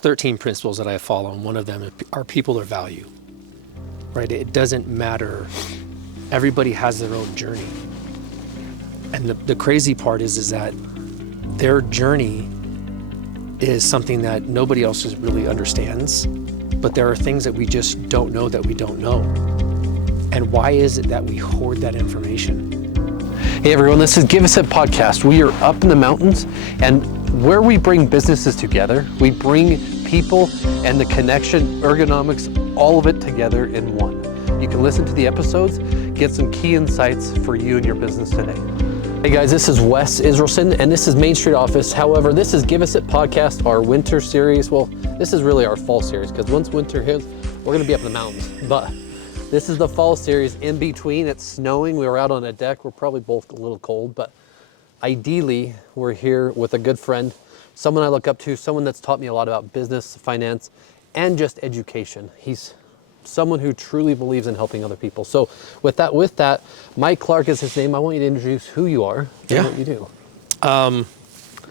there's 13 principles that I follow, and one of them are people or value, right? It doesn't matter. Everybody has their own journey. And the crazy part is that their journey is something that nobody else really understands, but there are things that we just don't know that we don't know. And why is it that we hoard that information? Hey everyone, this is Give Us It Podcast. We are up in the mountains, and where we bring businesses together, we bring people and the connection, ergonomics, all of it together in one. You can listen to the episodes, get some key insights for you and your business today. Hey guys, this is Wes Israelson, and this is Main Street Office. However, this is Give Us It Podcast, our winter series. Well, this is really our fall series, because once winter hits, we're gonna be up in the mountains. But this is the fall series. In between, it's snowing. We were out on a deck. We're probably both a little cold, but ideally, we're here with a good friend, someone I look up to, someone that's taught me a lot about business, finance, and just education. He's someone who truly believes in helping other people. So with that, Mike Clark is his name. I want you to introduce who you are and what you do.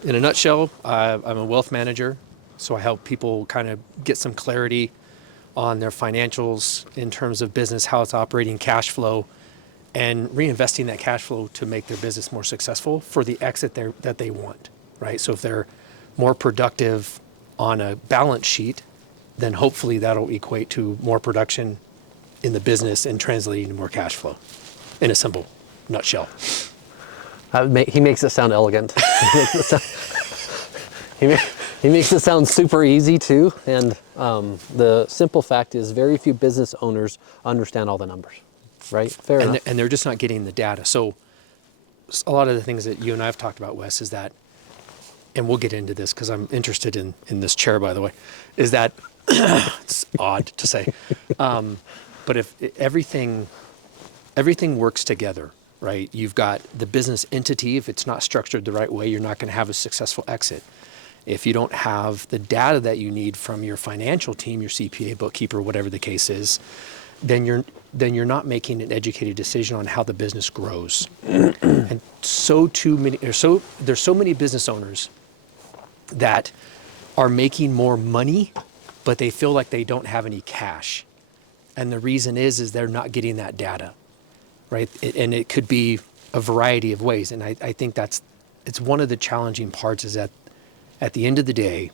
In a nutshell, I'm a wealth manager, so I help people kind of get some clarity on their financials in terms of business, how it's operating, cash flow, and reinvesting that cash flow to make their business more successful for the exit that they want, right? So if they're more productive on a balance sheet, then hopefully that'll equate to more production in the business and translating to more cash flow, in a simple nutshell. He makes it sound elegant. He makes it sound super easy too, and the simple fact is very few business owners understand all the numbers, right? Fair enough. And they're just not getting the data. So a lot of the things that you and I have talked about, Wes, is that, and we'll get into this because I'm interested in this chair, by the way, is that, it's odd to say, but if everything works together, right? You've got the business entity. If it's not structured the right way, you're not going to have a successful exit. If you don't have the data that you need from your financial team, your CPA, bookkeeper, whatever the case is, then you're not making an educated decision on how the business grows. And there's so many business owners that are making more money, but they feel like they don't have any cash. And the reason is they're not getting that data, right? And it could be a variety of ways. And I think it's one of the challenging parts is that at the end of the day,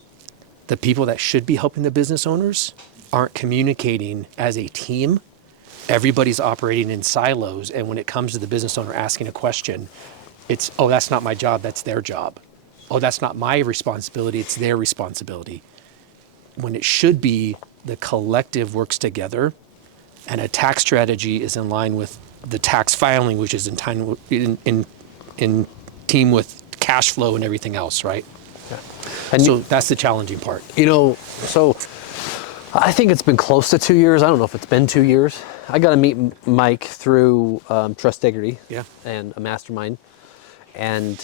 the people that should be helping the business owners aren't communicating as a team. Everybody's operating in silos. And when it comes to the business owner asking a question, it's, oh, that's not my job, that's their job. Oh, that's not my responsibility, it's their responsibility. When it should be the collective works together and a tax strategy is in line with the tax filing, which is in team with cash flow and everything else, right? Yeah. And so that's the challenging part. So I think it's been close to 2 years. I don't know if it's been 2 years. I got to meet Mike through Trust Integrity and a mastermind. And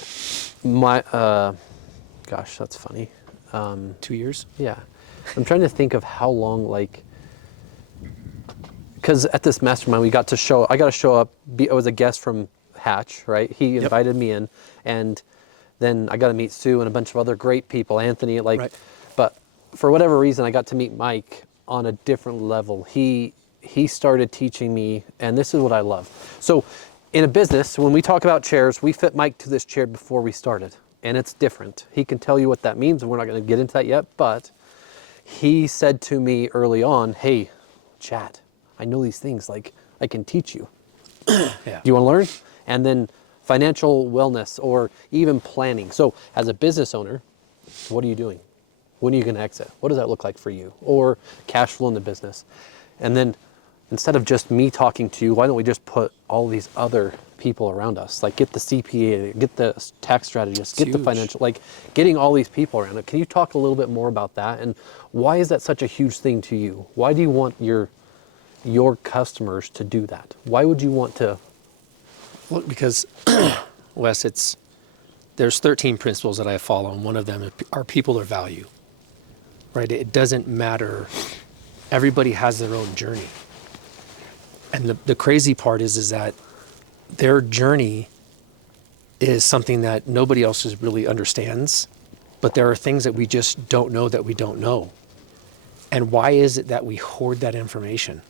my, gosh, that's funny. 2 years? Yeah. I'm trying to think of how long, because at this mastermind, I got to show up. I was a guest from Hatch, right? He invited me in, and then I got to meet Sue and a bunch of other great people, Anthony, right. But for whatever reason, I got to meet Mike on a different level. He started teaching me, and this is what I love. So in a business, when we talk about chairs, we fit Mike to this chair before we started, and it's different. He can tell you what that means, and we're not going to get into that yet, but he said to me early on, hey, Chad, I know these things, I can teach you. Do you want to learn? And then financial wellness or even planning. So as a business owner, what are you doing? When are you going to exit? What does that look like for you? Or cash flow in the business. And then instead of just me talking to you, why don't we just put all these other people around us? Get the CPA, get the tax strategist, get the financial, getting all these people around it. Can you talk a little bit more about that? And why is that such a huge thing to you? Why do you want your customers to do that? Why would you want to? Well, because, Wes, there's 13 principles that I follow, and one of them are people or value, right? It doesn't matter. Everybody has their own journey. And the crazy part is that their journey is something that nobody else really understands, but there are things that we just don't know that we don't know. And why is it that we hoard that information?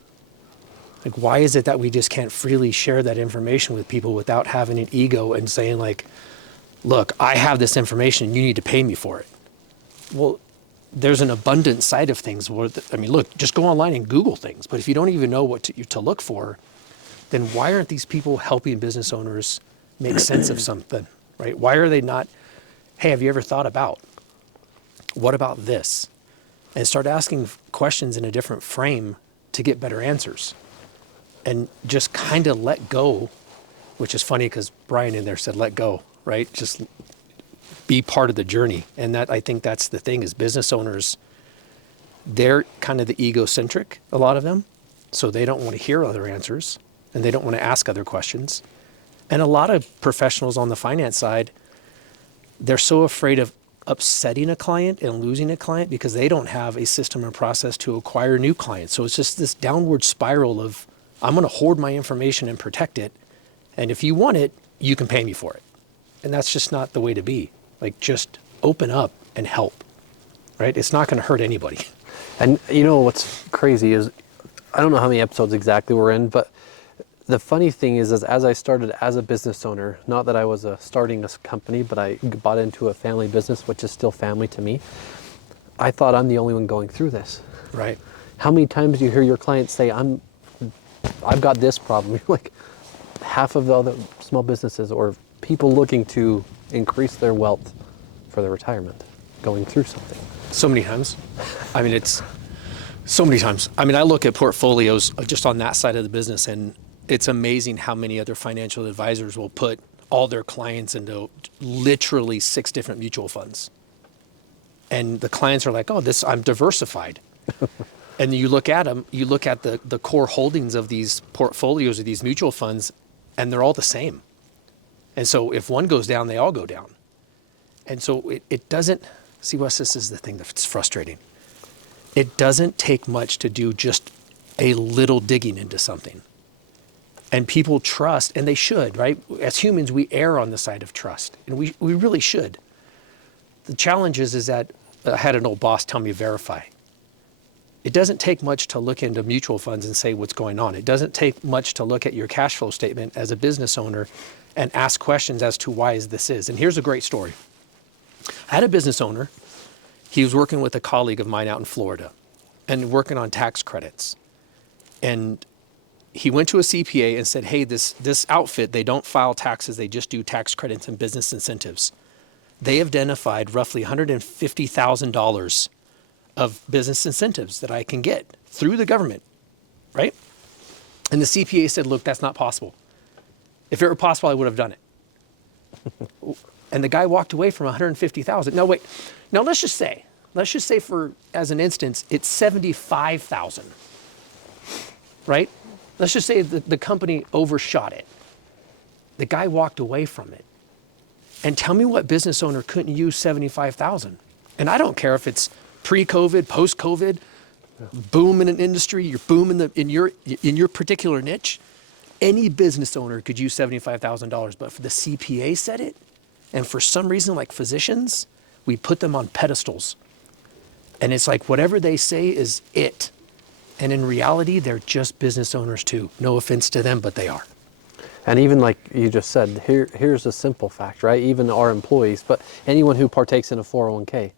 Like, why is it that we just can't freely share that information with people without having an ego and saying like, look, I have this information, you need to pay me for it? Well, there's an abundant side of things where, I mean, look, just go online and Google things. But if you don't even know what to look for, then why aren't these people helping business owners make sense of something, right? Why are they not, hey, have you ever thought about, what about this? And start asking questions in a different frame to get better answers. And just kind of let go, which is funny because Brian in there said, let go, right? Just be part of the journey. And that, I think that's the thing, is business owners, they're kind of the egocentric, a lot of them. So they don't want to hear other answers and they don't want to ask other questions. And a lot of professionals on the finance side, they're so afraid of upsetting a client and losing a client because they don't have a system or process to acquire new clients. So it's just this downward spiral of, I'm going to hoard my information and protect it. And if you want it, you can pay me for it. And that's just not the way to be. Like, just open up and help, right? It's not going to hurt anybody. And you know what's crazy is, I don't know how many episodes exactly we're in, but the funny thing is as I started as a business owner, not that I was starting a company, but I bought into a family business, which is still family to me. I thought I'm the only one going through this. Right. How many times do you hear your clients say, I've got this problem? You're like, half of the other small businesses or people looking to increase their wealth for their retirement, going through something. So many times. I mean, it's so many times. I mean, I look at portfolios just on that side of the business, and it's amazing how many other financial advisors will put all their clients into literally 6 different mutual funds. And the clients are like, oh, I'm diversified. And you look at them, you look at the core holdings of these portfolios of these mutual funds, and they're all the same. And so if one goes down, they all go down. And so it doesn't, see, Wes, this is the thing that's frustrating. It doesn't take much to do just a little digging into something. And people trust, and they should, right? As humans, we err on the side of trust, and we really should. The challenge is that I had an old boss tell me, verify. It doesn't take much to look into mutual funds and say what's going on. It doesn't take much to look at your cash flow statement as a business owner and ask questions as to why this is. And here's a great story. I had a business owner. He was working with a colleague of mine out in Florida and working on tax credits. And he went to a CPA and said, hey, this outfit, they don't file taxes, they just do tax credits and business incentives. They identified roughly $150,000 of business incentives that I can get through the government, right? And the CPA said, look, that's not possible. If it were possible, I would have done it. And the guy walked away from $150,000. No, wait. Now let's just say for, as an instance, it's $75,000, right? Let's just say the company overshot it. The guy walked away from it. And tell me what business owner couldn't use $75,000? And I don't care if it's pre-COVID, post-COVID, boom in an industry, you're booming in your particular niche. Any business owner could use $75,000, but for the CPA said it, and for some reason, like physicians, we put them on pedestals. And it's like whatever they say is it. And in reality, they're just business owners too. No offense to them, but they are. And even like you just said, here's a simple fact, right? Even our employees, but anyone who partakes in a 401k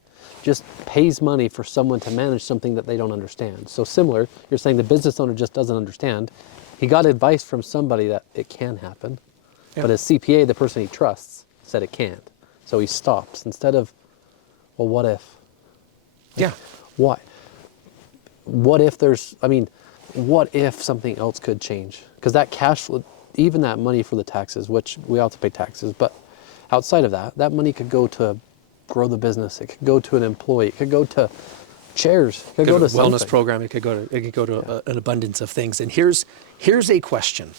just pays money for someone to manage something that they don't understand. So similar, you're saying the business owner just doesn't understand. He got advice from somebody that it can happen, but as CPA, the person he trusts said it can't. So he stops instead of, well, what if? Yeah. Why? What if what if something else could change? Because that cash flow, even that money for the taxes, which we have to pay taxes, but outside of that money could go to grow the business. It could go to an employee. It could go to chairs. It could go to a wellness something. program. It could go to an abundance of things. And here's a question.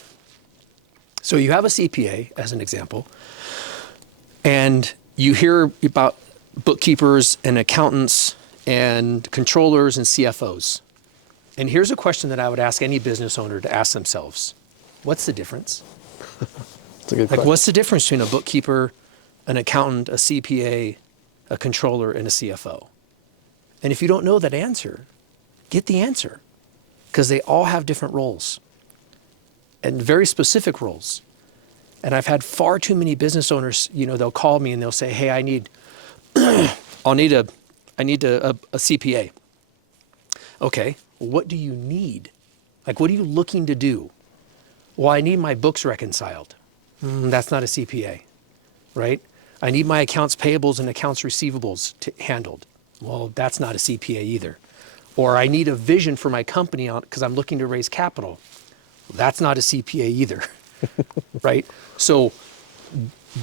So you have a CPA as an example, and you hear about bookkeepers and accountants and controllers and CFOs. And here's a question that I would ask any business owner to ask themselves. What's the difference? That's a good question. What's the difference between a bookkeeper, an accountant, a CPA, a controller, and a CFO? And if you don't know that answer, get the answer, because they all have different roles and very specific roles. And I've had far too many business owners, they'll call me and they'll say, hey, I need a CPA. Okay, well, what do you need? Like, what are you looking to do? Well, I need my books reconciled. That's not a CPA, right? I need my accounts payables and accounts receivables handled. Well, that's not a CPA either. Or I need a vision for my company because I'm looking to raise capital. That's not a CPA either, right? So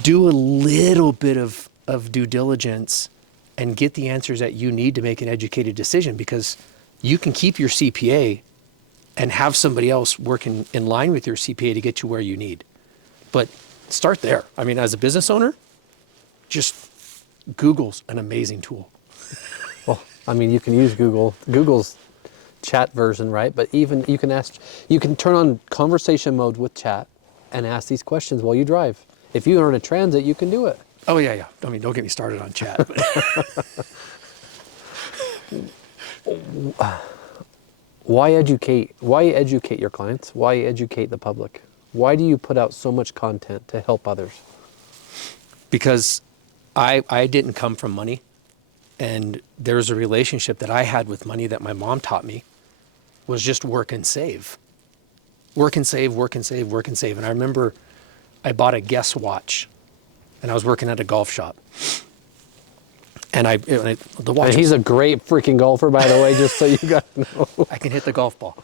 do a little bit of due diligence and get the answers that you need to make an educated decision, because you can keep your CPA and have somebody else working in line with your CPA to get you where you need. But start there. I mean, as a business owner, just Google's an amazing tool. Well, I mean, you can use Google's chat version, right? But even you can turn on conversation mode with chat and ask these questions while you drive. If you are in a transit, you can do it. Oh, yeah. I mean, don't get me started on chat. Why educate your clients? Why educate the public? Why do you put out so much content to help others? Because I didn't come from money, and there's a relationship that I had with money that my mom taught me was just work and save. Work and save, work and save, work and save. And I remember I bought a Guess watch, and I was working at a golf shop. And the watch. And he's a great freaking golfer, by the way, just so you guys know. I can hit the golf ball.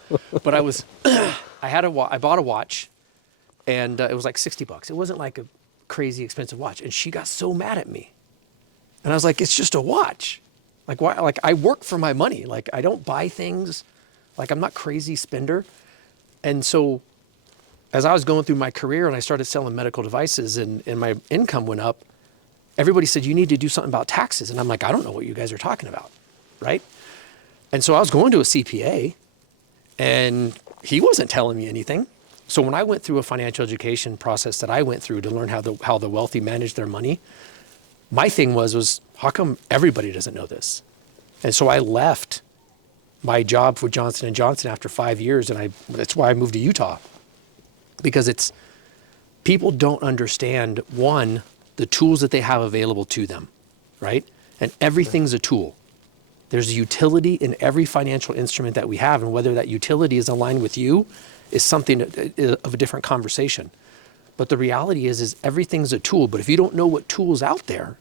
But I bought a watch, and it was like $60. It wasn't like a crazy expensive watch. And she got so mad at me. And I was like, it's just a watch. Like, why? Like, I work for my money. Like, I don't buy things. Like, I'm not crazy spender. And so as I was going through my career and I started selling medical devices and my income went up, everybody said, you need to do something about taxes. And I'm like, I don't know what you guys are talking about, right? And so I was going to a CPA, and he wasn't telling me anything. So when I went through a financial education process that I went through to learn how the wealthy manage their money, my thing was how come everybody doesn't know this? And so I left my job for Johnson & Johnson after 5 years, and that's why I moved to Utah, because people don't understand, one, the tools that they have available to them, right? And everything's a tool. There's a utility in every financial instrument that we have, and whether that utility is aligned with you is something of a different conversation. But the reality is everything's a tool. But if you don't know what tool's out there,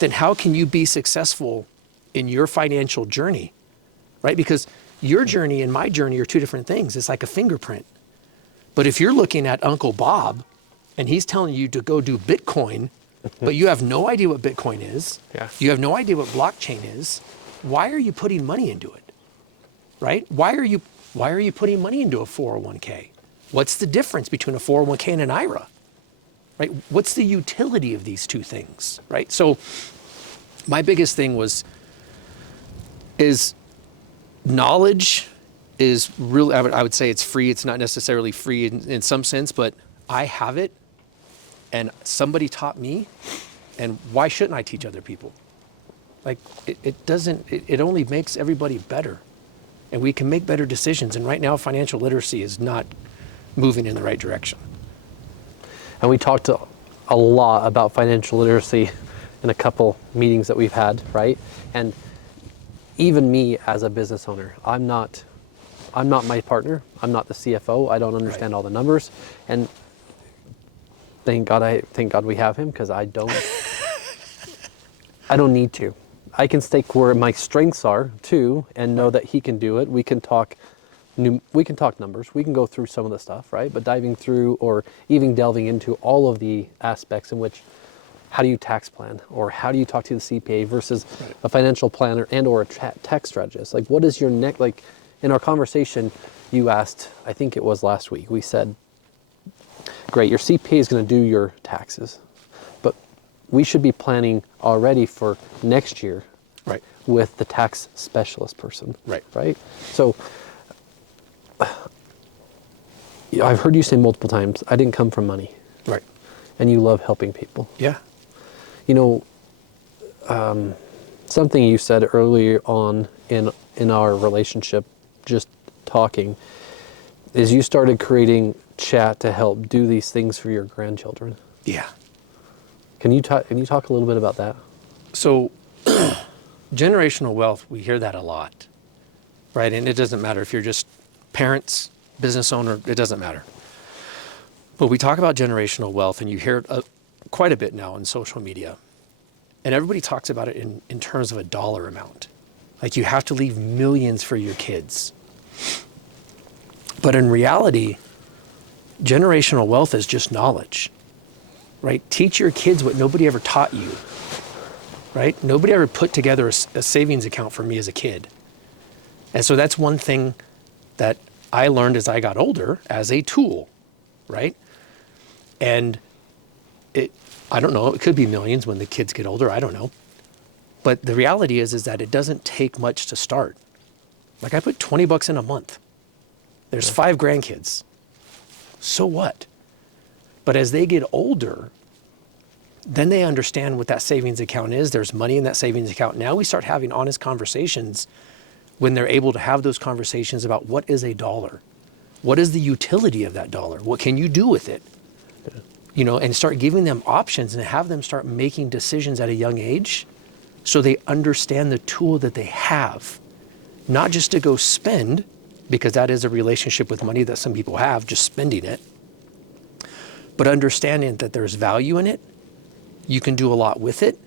then how can you be successful in your financial journey, right? Because your journey and my journey are two different things. It's like a fingerprint. But if you're looking at Uncle Bob and he's telling you to go do Bitcoin, but you have no idea what Bitcoin is, you have no idea what blockchain is, why are you putting money into it, right? Why are you putting money into a 401k? What's the difference between a 401k and an IRA, right? What's the utility of these two things, right? So my biggest thing is knowledge is really, I would say it's free. It's not necessarily free in some sense, but I have it and somebody taught me, and why shouldn't I teach other people? Like it only makes everybody better, and we can make better decisions. And right now financial literacy is not moving in the right direction. And we talked a lot about financial literacy in a couple meetings that we've had, right? And even me as a business owner, I'm not my partner. I'm not the CFO. I don't understand all the numbers. And thank God we have him, because I don't need to. I can stay where my strengths are too, and know that he can do it. We can talk numbers. We can go through some of the stuff, right? But diving through or even delving into all of the aspects in which, how do you tax plan, or how do you talk to the CPA versus a financial planner and or a tax strategist? Like, what is your next, like in our conversation, you asked, I think it was last week, we said, great, your CPA is going to do your taxes, but we should be planning already for next year, right, with the tax specialist person, right? So I've heard you say multiple times, I didn't come from money, right, and you love helping people. Yeah. You know, something you said earlier on in our relationship, just talking, is you started creating chat to help do these things for your grandchildren. Yeah. Can you talk a little bit about that? So generational wealth, we hear that a lot, right? And it doesn't matter if you're just parents, business owner, it doesn't matter. But we talk about generational wealth, and you hear it quite a bit now on social media. And everybody talks about it in terms of a dollar amount. Like you have to leave millions for your kids. But in reality, generational wealth is just knowledge, right? Teach your kids what nobody ever taught you, right? Nobody ever put together a savings account for me as a kid. And so that's one thing that I learned as I got older as a tool, right? And I don't know, it could be millions when the kids get older, I don't know. But the reality is that it doesn't take much to start. Like I put $20 in a month. There's 5 grandkids. So what? But as they get older, then they understand what that savings account is. There's money in that savings account. Now we start having honest conversations when they're able to have those conversations about what is a dollar? What is the utility of that dollar? What can you do with it? You know, and start giving them options and have them start making decisions at a young age so they understand the tool that they have, not just to go spend, because that is a relationship with money that some people have, just spending it, but understanding that there's value in it. You can do a lot with it.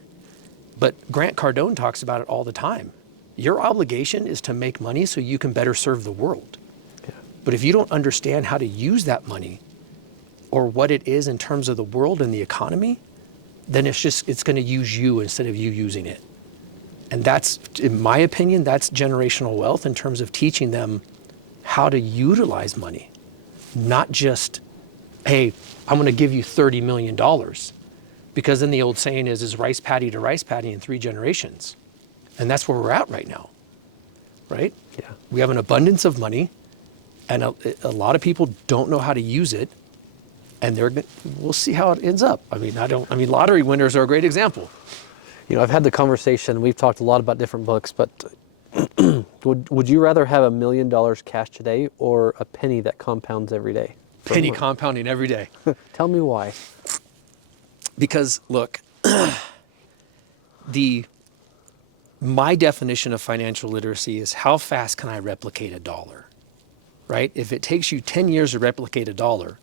But Grant Cardone talks about it all the time. Your obligation is to make money so you can better serve the world. Yeah. But if you don't understand how to use that money or what it is in terms of the world and the economy, then it's going to use you instead of you using it. And that's, in my opinion, that's generational wealth in terms of teaching them how to utilize money, not just, hey, I'm going to give you $30 million. Because then the old saying is rice paddy to rice paddy in 3 generations. And that's where we're at right now, right? Yeah. We have an abundance of money, and a lot of people don't know how to use it, and we'll see how it ends up. I mean, lottery winners are a great example. You know, I've had the conversation, we've talked a lot about different books, but would you rather have $1 million cash today or a penny that compounds every day? Penny compounding every day. Tell me why. Because look, my definition of financial literacy is how fast can I replicate a dollar, right? If it takes you 10 years to replicate a dollar,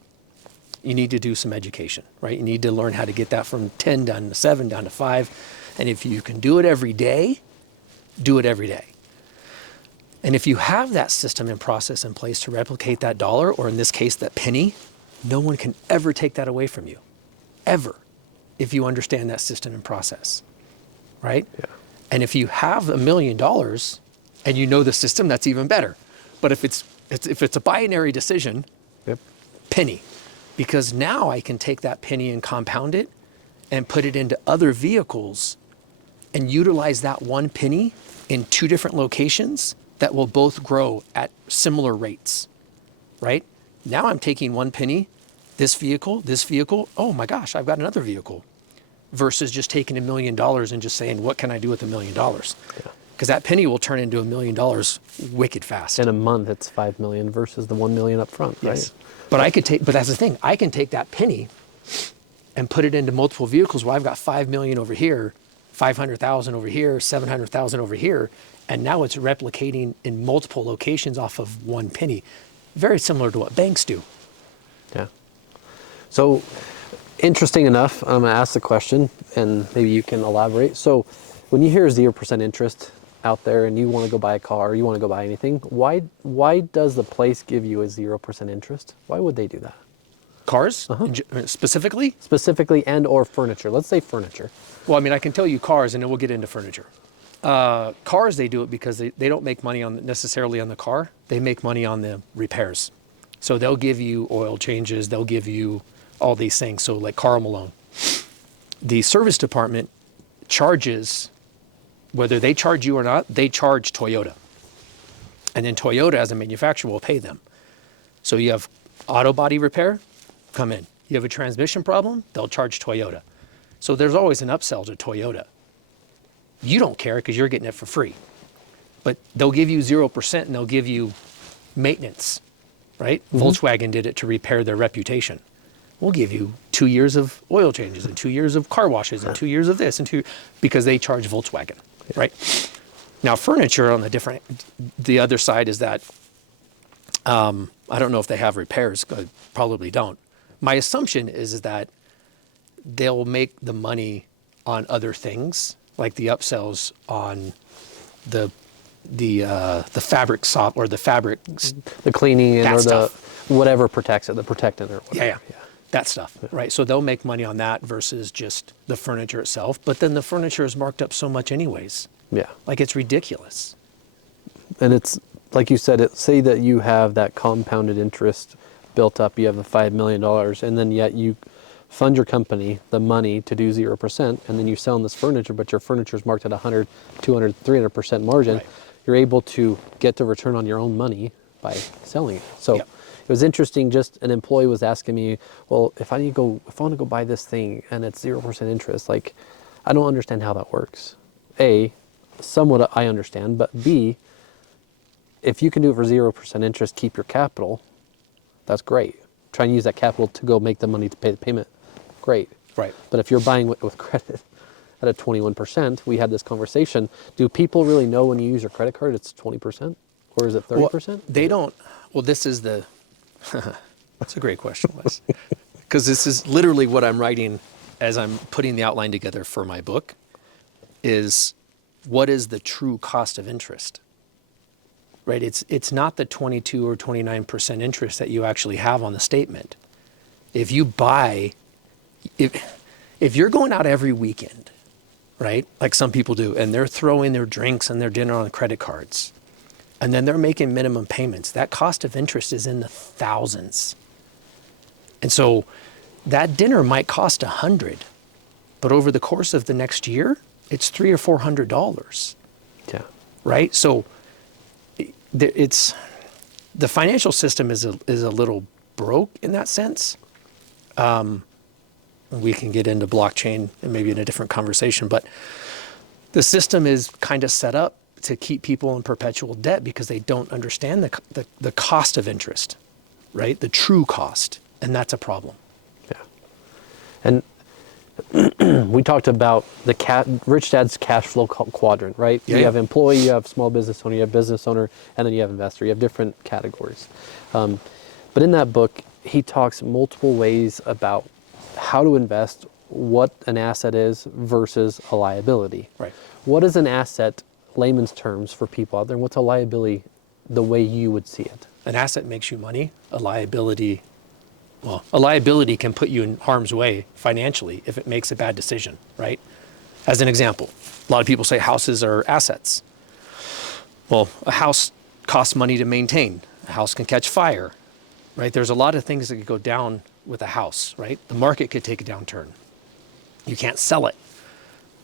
you need to do some education, right? You need to learn how to get that from 10 down to 7, down to 5. And if you can do it every day, do it every day. And if you have that system and process in place to replicate that dollar, or in this case, that penny, no one can ever take that away from you, ever, if you understand that system and process, right? Yeah. And if you have $1 million and you know the system, that's even better. But if it's a binary decision, yep. Penny, because now I can take that penny and compound it and put it into other vehicles and utilize that one penny in 2 different locations that will both grow at similar rates, right? Now I'm taking one penny, this vehicle, oh my gosh, I've got another vehicle, versus just taking $1 million and just saying, what can I do with $1 million? Because that penny will turn into $1 million wicked fast. In a month, it's 5 million versus the 1 million up front, yes. Right? But that's the thing. I can take that penny and put it into multiple vehicles where I've got 5 million over here, 500,000 over here, 700,000 over here, and now it's replicating in multiple locations off of one penny. Very similar to what banks do. Yeah. So, interesting enough, I'm going to ask the question, and maybe you can elaborate. So, when you hear 0% interest out there and you want to go buy a car, or you want to go buy anything, why does the place give you a 0% interest? Why would they do that? Cars, specifically? Specifically, and or furniture. Let's say furniture. Well, I mean, I can tell you cars, and then we'll get into furniture. Cars, they do it because they don't make money necessarily on the car. They make money on the repairs. So they'll give you oil changes. They'll give you all these things. So like Carl Malone. The service department charges, whether they charge you or not, they charge Toyota. And then Toyota, as a manufacturer, will pay them. So you have auto body repair, come in. You have a transmission problem, they'll charge Toyota. So there's always an upsell to Toyota. You don't care because you're getting it for free. but they'll give you 0% and they'll give you maintenance, right? Volkswagen did it to repair their reputation. We'll give you 2 years of oil changes and 2 years of car washes and 2 years of this and because they charge Volkswagen, right? Now furniture on the other side is that, I don't know if they have repairs, probably don't. My assumption is that they'll make the money on other things, like the upsells on the fabric or the fabric, the cleaning that or stuff. the whatever protects it, the protectant or whatever. Yeah. That stuff, right? So they'll make money on that versus just the furniture itself. But then the furniture is marked up so much anyways. Yeah. Like it's ridiculous. And it's like you said, say that you have that compounded interest built up, you have the $5 million, and then yet you fund your company the money to do 0%, and then you sell this furniture, but your furniture is marked at 100, 200, 300% margin. Right. You're able to get the return on your own money by selling it. So Yep. it was interesting. Just an employee was asking me, well, if I want to go buy this thing and it's 0% interest, like I don't understand how that works. A, somewhat I understand, but B, if you can do it for 0% interest, keep your capital, that's great. Try and use that capital to go make the money to pay the payment, great. Right. But if you're buying with credit at a 21%, we had this conversation, do people really know when you use your credit card it's 20%? Or is it 30%? Well, they don't. Well, this is that's a great question, Wes. Because this is literally what I'm writing as I'm putting the outline together for my book is what is the true cost of interest? Right? It's not the 22 or 29% interest that you actually have on the statement. If you buy, if you're going out every weekend, right? Like some people do, and they're throwing their drinks and their dinner on credit cards, and then they're making minimum payments, that cost of interest is in the thousands. And so that dinner might cost $100, but over the course of the next year, it's $300 or $400. Yeah. Right? So it's the financial system is a little broke in that sense. We can get into blockchain and maybe in a different conversation, but the system is kind of set up to keep people in perpetual debt because they don't understand the cost of interest, right? The true cost, and that's a problem. Yeah. And we talked about the Rich Dad's cash flow quadrant, right? Yeah, you have employee, you have small business owner, you have business owner, and then you have investor. You have different categories. But in that book, he talks multiple ways about how to invest, what an asset is versus a liability. Right. What is an asset, layman's terms for people out there, and what's a liability the way you would see it? An asset makes you money. A liability can put you in harm's way financially if it makes a bad decision, right? As an example, a lot of people say houses are assets. Well, a house costs money to maintain. A house can catch fire, right? There's a lot of things that could go down with a house, right? The market could take a downturn. You can't sell it.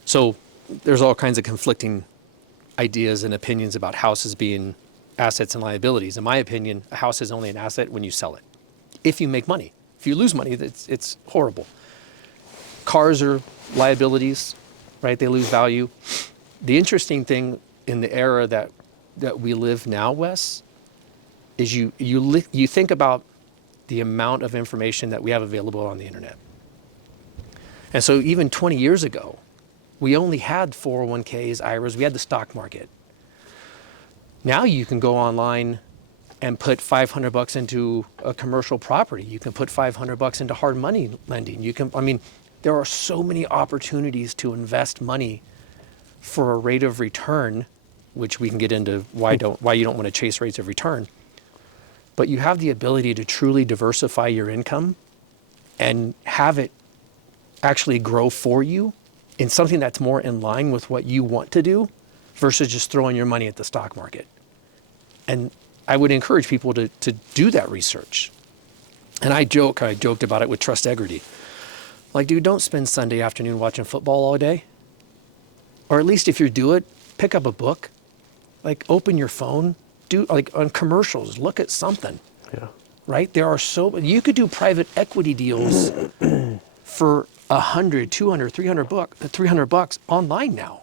So there's all kinds of conflicting ideas and opinions about houses being assets and liabilities. In my opinion, a house is only an asset when you sell it. If you make money. If you lose money, it's horrible. Cars are liabilities, right? They lose value. The interesting thing in the era that we live now, Wes, is you think about the amount of information that we have available on the internet. And so even 20 years ago, we only had 401ks, IRAs, we had the stock market. Now you can go online and put $500 into a commercial property. You can put $500 into hard money lending. There are so many opportunities to invest money for a rate of return, which we can get into why you don't want to chase rates of return. But you have the ability to truly diversify your income and have it actually grow for you in something that's more in line with what you want to do versus just throwing your money at the stock market. And I would encourage people to do that research. And I joked about it with Trust Egrity. Like, dude, don't spend Sunday afternoon watching football all day. Or at least if you do it, pick up a book. Like, open your phone. Do, like, on commercials, look at something. Yeah. Right? You could do private equity deals for $100, $200, $300 $300 online now.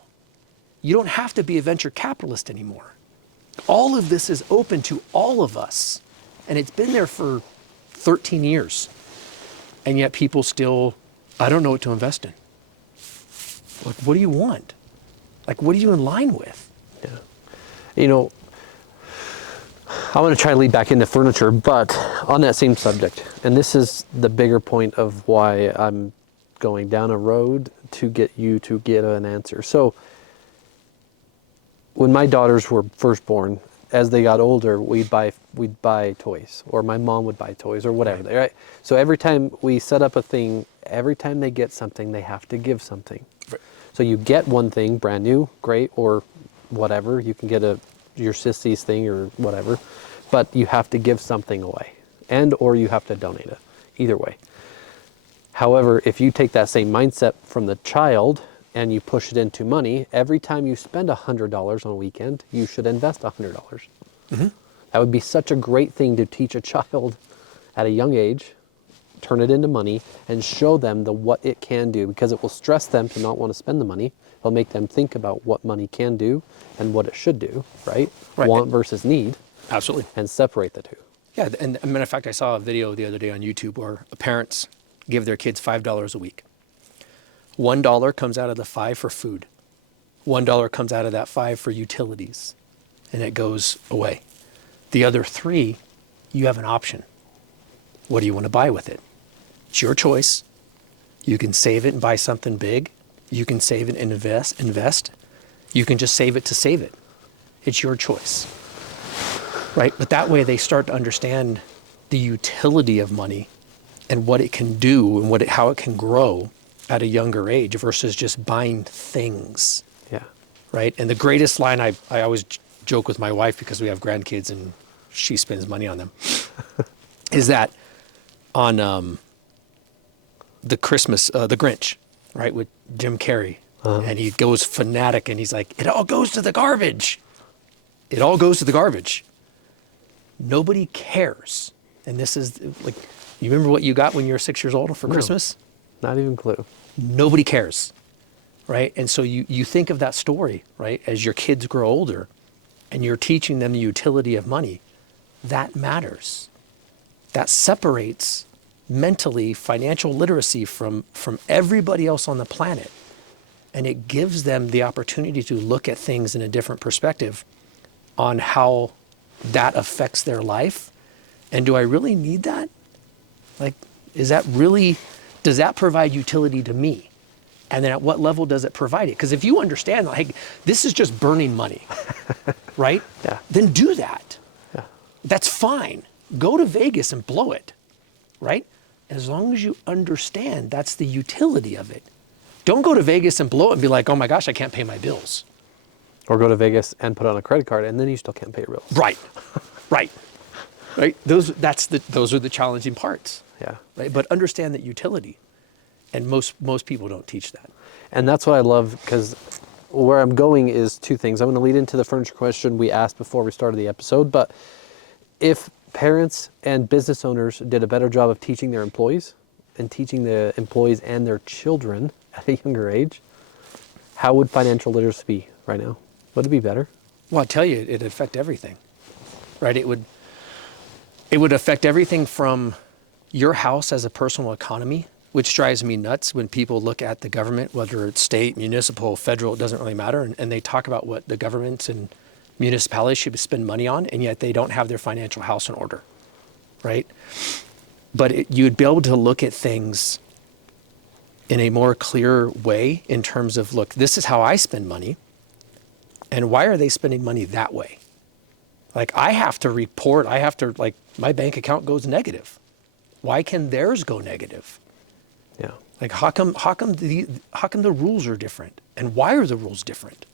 You don't have to be a venture capitalist anymore. all of this is open to all of us. And it's been there for 13 years. And yet people still, I don't know what to invest in. Like, what do you want? Like, what are you in line with? Yeah. You know, I want to try to lead back into furniture, but on that same subject, and this is the bigger point of why I'm going down a road to get you to get an answer. So when my daughters were first born, as they got older, we'd buy toys, or my mom would buy toys, or whatever. Right? So every time we set up a thing, every time they get something, they have to give something. Right. So you get one thing brand new, great, or whatever. You can get your sissy's thing or whatever, but you have to give something away, and or you have to donate it. Either way. However, if you take that same mindset from the child and you push it into money, every time you spend $100 on a weekend, you should invest $100. Mm-hmm. That would be such a great thing to teach a child at a young age, turn it into money, and show them what it can do, because it will stress them to not want to spend the money. It'll make them think about what money can do and what it should do, right? Want versus need. Absolutely. And separate the two. Yeah, and as a matter of fact, I saw a video the other day on YouTube where parents give their kids $5 a week. $1 comes out of the 5 for food. $1 comes out of that 5 for utilities, and it goes away. The other 3, you have an option. What do you want to buy with it? It's your choice. You can save it and buy something big. You can save it and invest. You can just save it to save it. It's your choice, right? But that way they start to understand the utility of money and what it can do and how it can grow at a younger age versus just buying things. Yeah. Right? And the greatest line, I always joke with my wife because we have grandkids and she spends money on them, is that on the Christmas, the Grinch, right, with Jim Carrey. And he goes fanatic and he's like, it all goes to the garbage. It all goes to the garbage. Nobody cares. And this is like, you remember what you got when you were 6 years old for Christmas? Not even a clue. Nobody cares, right? And so you think of that story, right? As your kids grow older and you're teaching them the utility of money, that matters. That separates mentally financial literacy from everybody else on the planet. And it gives them the opportunity to look at things in a different perspective on how that affects their life. And do I really need that? Like, does that provide utility to me? And then at what level does it provide it? Because if you understand, like, this is just burning money, right? Yeah. Then do that. Yeah. That's fine. Go to Vegas and blow it, right? As long as you understand that's the utility of it. Don't go to Vegas and blow it and be like, oh my gosh, I can't pay my bills. Or go to Vegas and put on a credit card and then you still can't pay your bills. Right, right. Right? Those are the challenging parts. Yeah. Right? But understand that utility. And most people don't teach that. And that's what I love, because where I'm going is two things. I'm going to lead into the furniture question we asked before we started the episode. But if parents and business owners did a better job of teaching their employees and teaching the employees and their children at a younger age, how would financial literacy be right now? Would it be better? Well, I'll tell you, it'd affect everything, right? It would affect everything from your house as a personal economy, which drives me nuts when people look at the government, whether it's state, municipal, federal, it doesn't really matter. And they talk about what the governments and municipalities should spend money on, and yet they don't have their financial house in order, right? But you'd be able to look at things in a more clear way in terms of, look, this is how I spend money, and why are they spending money that way? Like, I have to report, like, my bank account goes negative. Why can theirs go negative? Yeah. Like, how come the rules are different? And why are the rules different?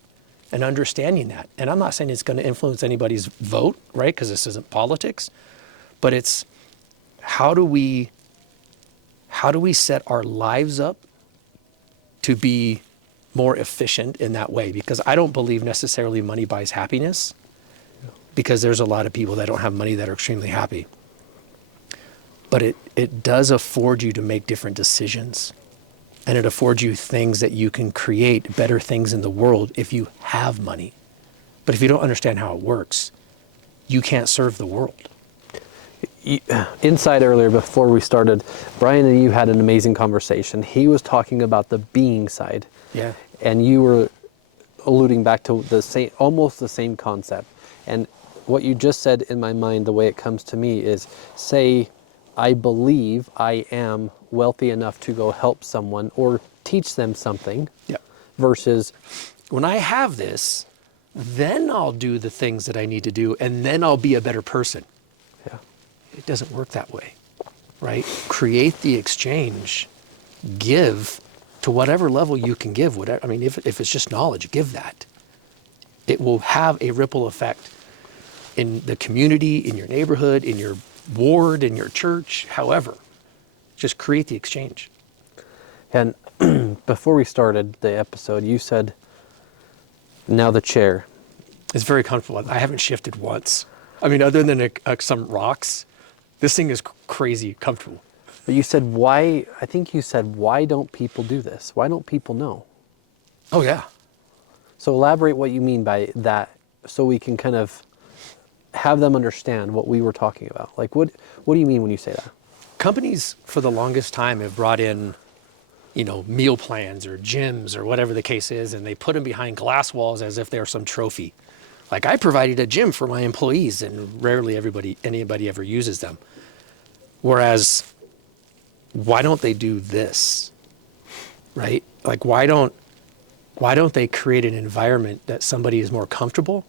And understanding that. And I'm not saying it's going to influence anybody's vote, right? Because this isn't politics. But it's how do we set our lives up to be more efficient in that way? Because I don't believe necessarily money buys happiness, because there's a lot of people that don't have money that are extremely happy. But it does afford you to make different decisions. And it affords you things that you can create better things in the world if you have money. But if you don't understand how it works, you can't serve the world. Inside earlier, before we started, Brian and you had an amazing conversation. He was talking about the being side. Yeah. And you were alluding back to the same, almost the same concept. And what you just said in my mind, the way it comes to me is, say, I believe I am wealthy enough to go help someone or teach them something. Yeah. Versus, when I have this, then I'll do the things that I need to do, and then I'll be a better person. yeah, It doesn't work that way, right? Create the exchange, give to whatever level you can give. Whatever, I mean, if it's just knowledge, give that. It will have a ripple effect in the community, in your neighborhood, in your ward, in your church, however. Just create the exchange. And before we started the episode, you said, now the chair. It's very comfortable. I haven't shifted once. I mean, other than some rocks, this thing is crazy comfortable. But you said, why, I think you said, why don't people do this? Why don't people know? Oh, yeah. So elaborate what you mean by that so we can kind of have them understand what we were talking about. Like, what do you mean when you say that? Companies for the longest time have brought in, meal plans or gyms or whatever the case is, and they put them behind glass walls as if they're some trophy. Like, I provided a gym for my employees, and rarely anybody ever uses them. Whereas, why don't they do this, right? Like, why don't they create an environment that somebody is more comfortable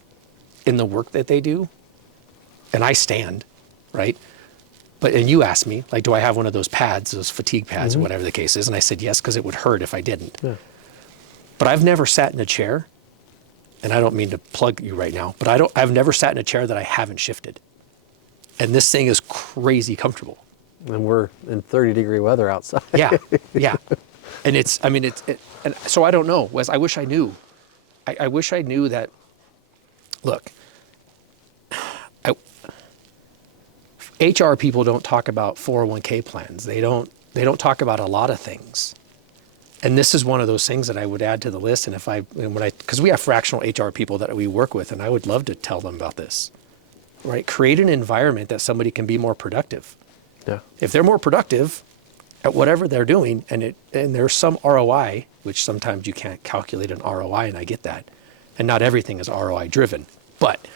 in the work that they do? And I stand, right? And you asked me, like, do I have one of those pads, those fatigue pads, or whatever the case is? And I said yes, because it would hurt if I didn't. Yeah. But I've never sat in a chair, and I don't mean to plug you right now, but I've never sat in a chair that I haven't shifted. And this thing is crazy comfortable. And we're in 30-degree weather outside. Yeah, yeah. And and so I don't know, Wes, I wish I knew. I wish I knew that, look, HR people don't talk about 401k plans. They don't talk about a lot of things. And this is one of those things that I would add to the list. And because we have fractional HR people that we work with, and I would love to tell them about this, right? Create an environment that somebody can be more productive. Yeah. If they're more productive at whatever they're doing, and there's some ROI, which sometimes you can't calculate an ROI, and I get that. And not everything is ROI driven. But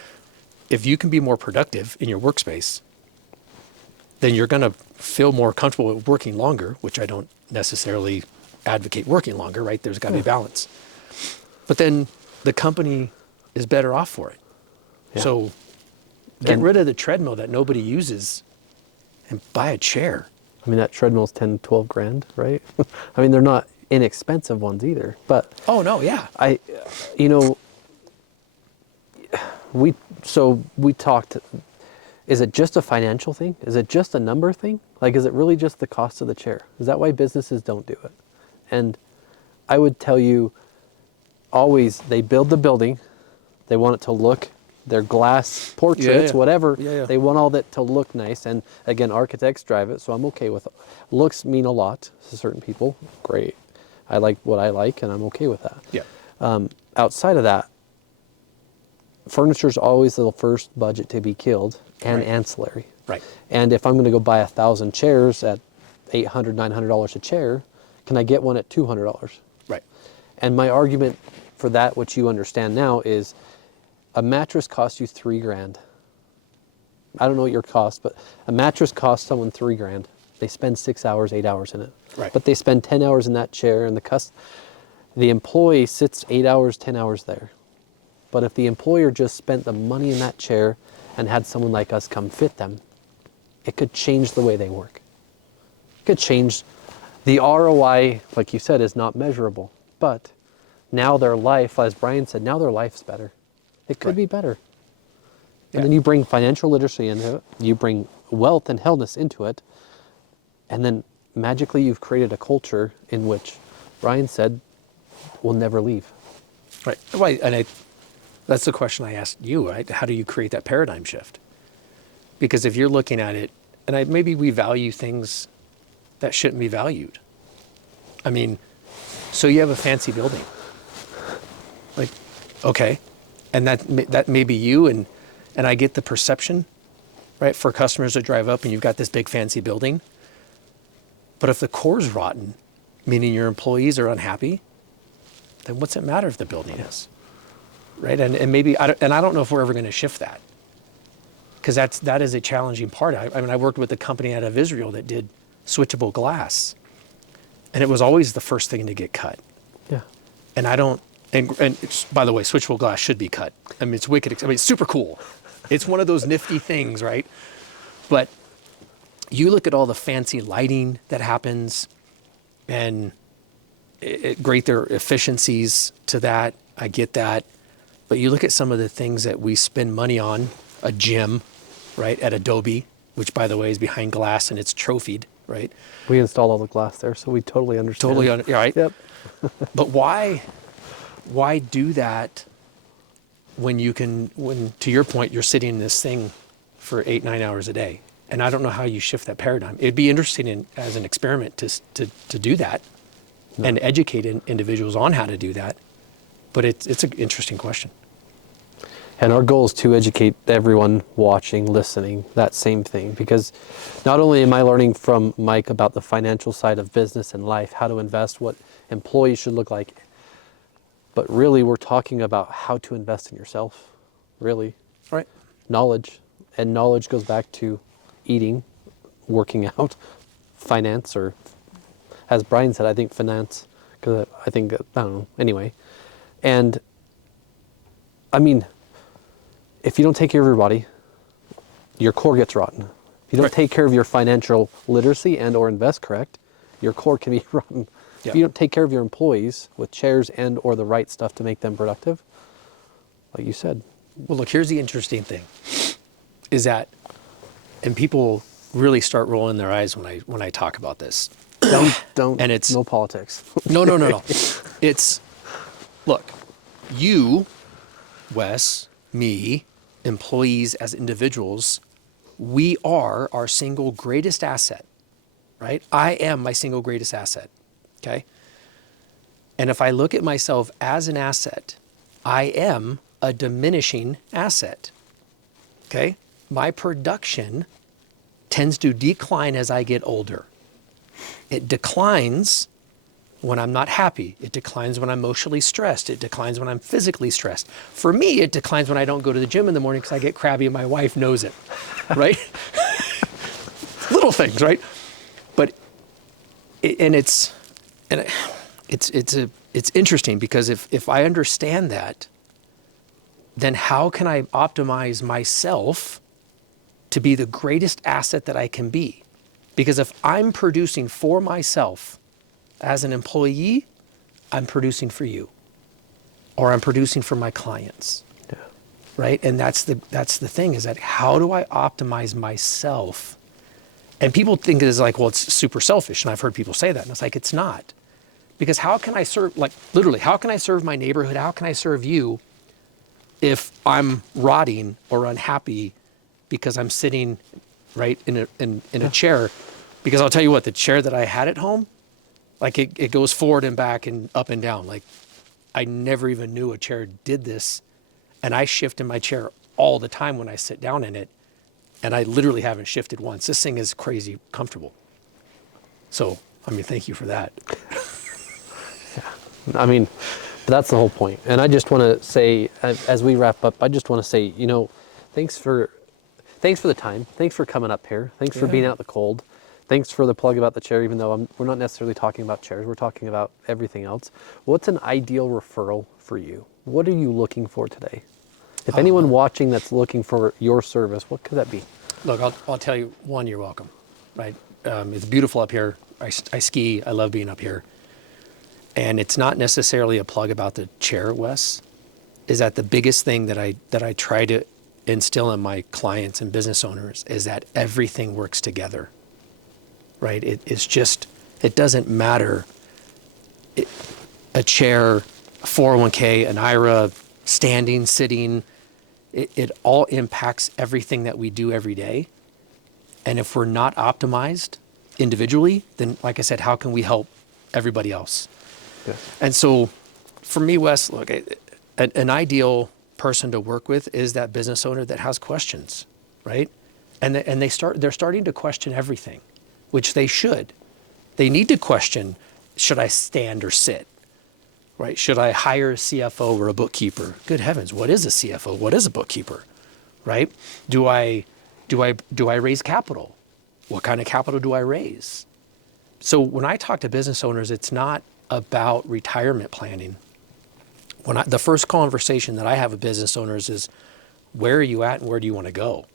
if you can be more productive in your workspace, then you're going to feel more comfortable with working longer, which I don't necessarily advocate working longer, right? There's got to be balance. But then the company is better off for it. Yeah. So get rid of the treadmill that nobody uses and buy a chair. I mean, that treadmill's 10, 12 grand, right? I mean, they're not inexpensive ones either, but. Oh, no, yeah. We talked, is it just a financial thing? Is it just a number thing? Like, is it really just the cost of the chair? Is that why businesses don't do it? And I would tell you, always, they build the building, they want it to look, their glass portraits, whatever, they want all that to look nice. And again, architects drive it, so I'm okay with it. Looks mean a lot to certain people. Great. I like what I like, and I'm okay with that. Yeah. Outside of that, furniture's always the first budget to be killed, and ancillary. Right. And if I'm going to go buy 1,000 chairs at $800, $900 a chair, can I get one at $200? Right. And my argument for that, which you understand now, is a mattress costs you $3,000. I don't know what your cost, but a mattress costs someone $3,000. They spend 6 hours, 8 hours in it. Right. But they spend 10 hours in that chair, and the employee sits 8 hours, 10 hours there. But if the employer just spent the money in that chair and had someone like us come fit them, it could change the way they work. It could change. The ROI, like you said, is not measurable. But now their life, as Brian said, now their life's better. It could be better. And then you bring financial literacy into it. You bring wealth and healthness into it. And then magically you've created a culture in which Brian said will never leave. Right. Right. And that's the question I asked you, right? How do you create that paradigm shift? Because if you're looking at it, and maybe we value things that shouldn't be valued. I mean, so you have a fancy building. Like, okay, And that may be you, and I get the perception, right, for customers to drive up and you've got this big fancy building. But if the core's rotten, meaning your employees are unhappy, then what's it matter if the building is, right? And maybe, I don't know if we're ever going to shift that, because that is a challenging part. I mean, I worked with a company out of Israel that did switchable glass, and it was always the first thing to get cut. Yeah. And by the way, switchable glass should be cut. I mean, it's wicked. I mean, it's super cool. It's one of those nifty things, right? But you look at all the fancy lighting that happens, and great, there are efficiencies to that. I get that. But you look at some of the things that we spend money on, a gym, right, at Adobe, which, by the way, is behind glass and it's trophied, right? We installed all the glass there, so we totally understand. Right? Yep. But why do that when to your point, you're sitting in this thing for 8-9 hours a day? And I don't know how you shift that paradigm. It'd be interesting as an experiment to do that and educate individuals on how to do that. But it's an interesting question. And our goal is to educate everyone watching, listening, that same thing. Because not only am I learning from Mike about the financial side of business and life, how to invest, what employees should look like, but really we're talking about how to invest in yourself, really. Right. Knowledge. And knowledge goes back to eating, working out, finance, or as Brian said, I think finance, because I think, I don't know, anyway. And I mean, if you don't take care of your body, your core gets rotten. If you don't take care of your financial literacy and or invest correct, your core can be rotten. Yeah. If you don't take care of your employees with chairs and or the right stuff to make them productive, like you said. Well, look, here's the interesting thing, is that, and people really start rolling their eyes when I talk about this. Don't, and it's no politics. No. It's, look, you, Wes, me, employees as individuals, we are our single greatest asset, right? I am my single greatest asset, okay? And if I look at myself as an asset, I am a diminishing asset, okay? My production tends to decline as I get older. It declines when I'm not happy. It declines when I'm emotionally stressed. It declines when I'm physically stressed. For me, it declines when I don't go to the gym in the morning because I get crabby and my wife knows it, right? Little things, right? But it's interesting, because if I understand that, then how can I optimize myself to be the greatest asset that I can be? Because if I'm producing for myself as an employee, I'm producing for you, or I'm producing for my clients, right? And that's the thing, is that how do I optimize myself? And people think it's like, well, it's super selfish, and I've heard people say that, and it's like, it's not. Because how can I serve, like literally, how can I serve my neighborhood? How can I serve you if I'm rotting or unhappy because I'm sitting right in a chair? Because I'll tell you what, the chair that I had at home, like it goes forward and back and up and down. Like I never even knew a chair did this. And I shift in my chair all the time when I sit down in it. And I literally haven't shifted once. This thing is crazy comfortable. So, I mean, thank you for that. I mean, that's the whole point. And I just want to say, as we wrap up, I just want to say, thanks for the time. Thanks for coming up here. Thanks for being out in the cold. Thanks for the plug about the chair, even though we're not necessarily talking about chairs. We're talking about everything else. What's an ideal referral for you? What are you looking for today? If anyone watching that's looking for your service, what could that be? Look, I'll tell you, one, you're welcome, right? It's beautiful up here. I ski. I love being up here. And it's not necessarily a plug about the chair, Wes. Is that the biggest thing that I try to instill in my clients and business owners, is that everything works together, right? It's just, it doesn't matter. A chair, a 401k, an IRA, standing, sitting, it all impacts everything that we do every day. And if we're not optimized individually, then like I said, how can we help everybody else? Yeah. And so for me, Wes, look, an ideal person to work with is that business owner that has questions, right? And they're starting to question everything, which they should. They need to question, should I stand or sit, right? Should I hire a CFO or a bookkeeper? Good heavens, what is a CFO? What is a bookkeeper, right? Do I raise capital? What kind of capital do I raise? So when I talk to business owners, it's not about retirement planning. The first conversation that I have with business owners is, where are you at and where do you want to go,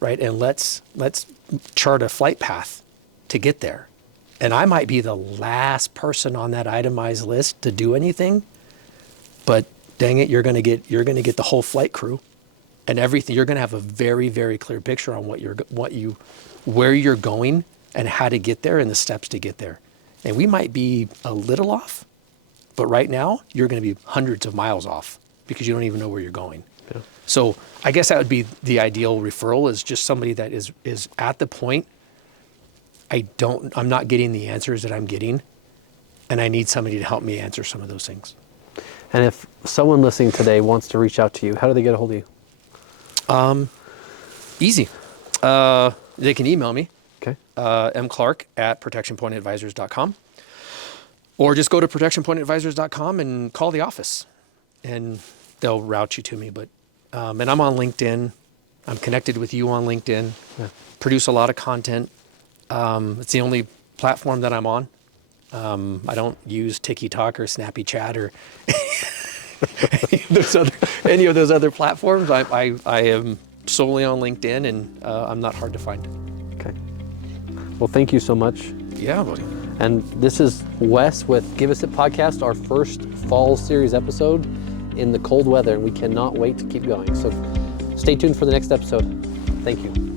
right? And let's chart a flight path to get there. And I might be the last person on that itemized list to do anything, but dang it, you're going to get the whole flight crew and everything. You're going to have a very, very clear picture on where you're going and how to get there and the steps to get there. And we might be a little off, but right now you're going to be hundreds of miles off because you don't even know where you're going. Yeah. So I guess that would be the ideal referral, is just somebody that is at the point, I'm not getting the answers that I'm getting, and I need somebody to help me answer some of those things. And if someone listening today wants to reach out to you, how do they get a hold of you? Easy. They can email me. Okay. mclark@protectionpointadvisors.com, or just go to protectionpointadvisors.com and call the office, and they'll route you to me. But and I'm on LinkedIn. I'm connected with you on LinkedIn. Yeah. Produce a lot of content. It's the only platform that I'm on. I don't use TikTok or Snappy Chat or any of those other platforms. I am solely on LinkedIn, and I'm not hard to find. Okay. Well, thank you so much. Yeah, buddy. And this is Wes with Give Us It Podcast, our first fall series episode in the cold weather, and we cannot wait to keep going. So stay tuned for the next episode. Thank you.